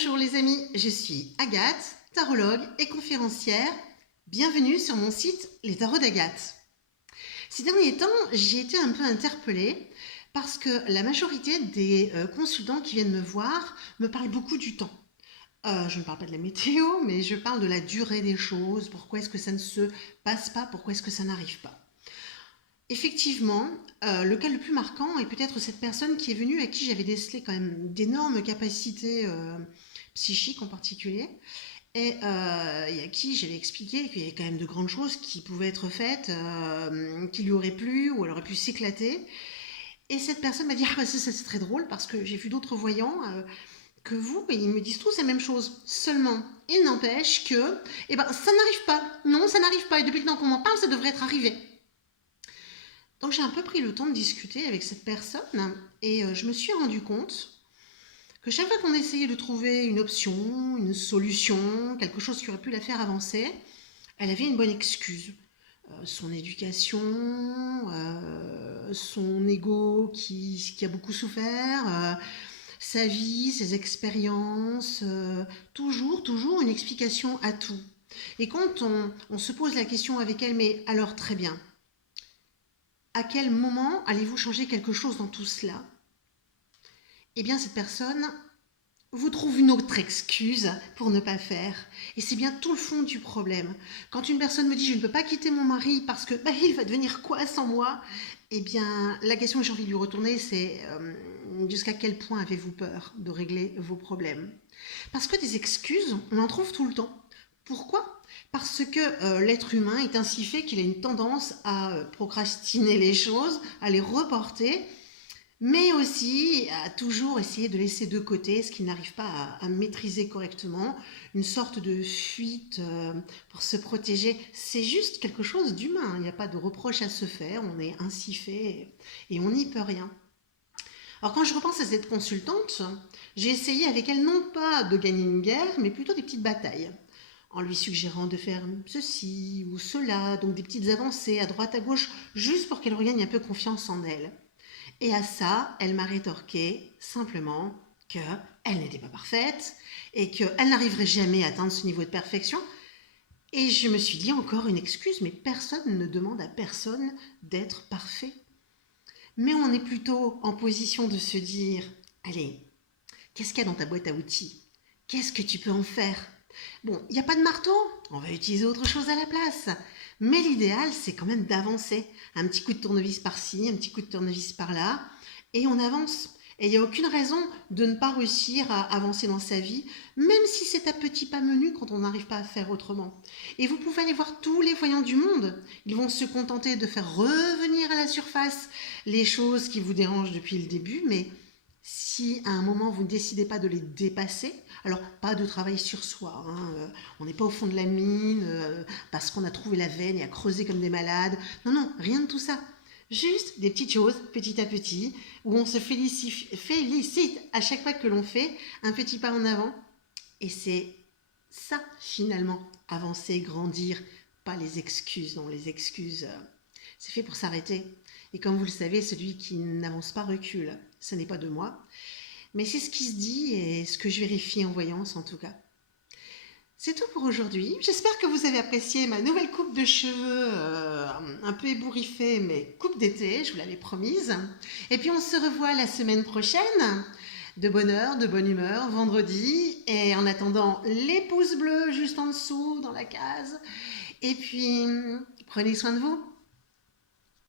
Bonjour les amis, je suis Agathe, tarologue et conférencière. Bienvenue sur mon site Les Tarots d'Agathe. Ces derniers temps, j'ai été un peu interpellée parce que la majorité des consultants qui viennent me voir me parlent beaucoup du temps. Je ne parle pas de la météo, mais je parle de la durée des choses. Pourquoi est-ce que ça ne se passe pas? Pourquoi est-ce que ça n'arrive pas? Effectivement, le cas le plus marquant est peut-être cette personne qui est venue, à qui j'avais décelé quand même d'énormes capacités psychiques en particulier, et à qui j'avais expliqué qu'il y avait quand même de grandes choses qui pouvaient être faites, qui lui auraient plu, ou elle aurait pu s'éclater. Et cette personne m'a dit: ah bah ça c'est très drôle parce que j'ai vu d'autres voyants que vous, et ils me disent tous la même chose. Seulement, il n'empêche que, eh ben, ça n'arrive pas. Non, ça n'arrive pas. Et depuis le temps qu'on m'en parle, ça devrait être arrivé. Donc j'ai un peu pris le temps de discuter avec cette personne et je me suis rendu compte que chaque fois qu'on essayait de trouver une option, une solution, quelque chose qui aurait pu la faire avancer, elle avait une bonne excuse. Son éducation, son ego qui a beaucoup souffert, sa vie, ses expériences, toujours une explication à tout. Et quand on se pose la question avec elle, mais alors très bien, à quel moment allez-vous changer quelque chose dans tout cela? Eh bien, cette personne vous trouve une autre excuse pour ne pas faire. Et c'est bien tout le fond du problème. Quand une personne me dit « je ne peux pas quitter mon mari parce que il va devenir quoi sans moi ?» Eh bien, la question que j'ai envie de lui retourner, c'est jusqu'à quel point avez-vous peur de régler vos problèmes? Parce que des excuses, on en trouve tout le temps. Pourquoi? Parce que l'être humain est ainsi fait qu'il a une tendance à procrastiner les choses, à les reporter, mais aussi à toujours essayer de laisser de côté ce qu'il n'arrive pas à maîtriser correctement, une sorte de fuite pour se protéger. C'est juste quelque chose d'humain, il n'y a pas de reproche à se faire, on est ainsi fait et on n'y peut rien. Alors quand je repense à cette consultante, j'ai essayé avec elle non pas de gagner une guerre, mais plutôt des petites batailles, en lui suggérant de faire ceci ou cela, donc des petites avancées à droite à gauche, juste pour qu'elle regagne un peu confiance en elle. Et à ça, elle m'a rétorqué simplement qu'elle n'était pas parfaite et qu'elle n'arriverait jamais à atteindre ce niveau de perfection. Et je me suis dit encore une excuse, mais personne ne demande à personne d'être parfait. Mais on est plutôt en position de se dire, allez, qu'est-ce qu'il y a dans ta boîte à outils? Qu'est-ce que tu peux en faire? Bon, il n'y a pas de marteau, on va utiliser autre chose à la place. Mais l'idéal, c'est quand même d'avancer. Un petit coup de tournevis par-ci, un petit coup de tournevis par-là, et on avance. Et il n'y a aucune raison de ne pas réussir à avancer dans sa vie, même si c'est à petits pas menus quand on n'arrive pas à faire autrement. Et vous pouvez aller voir tous les voyants du monde. Ils vont se contenter de faire revenir à la surface les choses qui vous dérangent depuis le début, mais si à un moment vous ne décidez pas de les dépasser, alors pas de travail sur soi, hein, on n'est pas au fond de la mine parce qu'on a trouvé la veine et a creusé comme des malades, non, rien de tout ça. Juste des petites choses, petit à petit, où on se félicite à chaque fois que l'on fait un petit pas en avant. Et c'est ça, finalement, avancer, grandir, pas les excuses. Non, les excuses, c'est fait pour s'arrêter. Et comme vous le savez, celui qui n'avance pas recule. Ce n'est pas de moi. Mais c'est ce qui se dit et ce que je vérifie en voyance en tout cas. C'est tout pour aujourd'hui. J'espère que vous avez apprécié ma nouvelle coupe de cheveux, un peu ébouriffée, mais coupe d'été, je vous l'avais promise. Et puis on se revoit la semaine prochaine, de bonne heure, de bonne humeur, vendredi. Et en attendant, les pouces bleus juste en dessous, dans la case. Et puis, prenez soin de vous.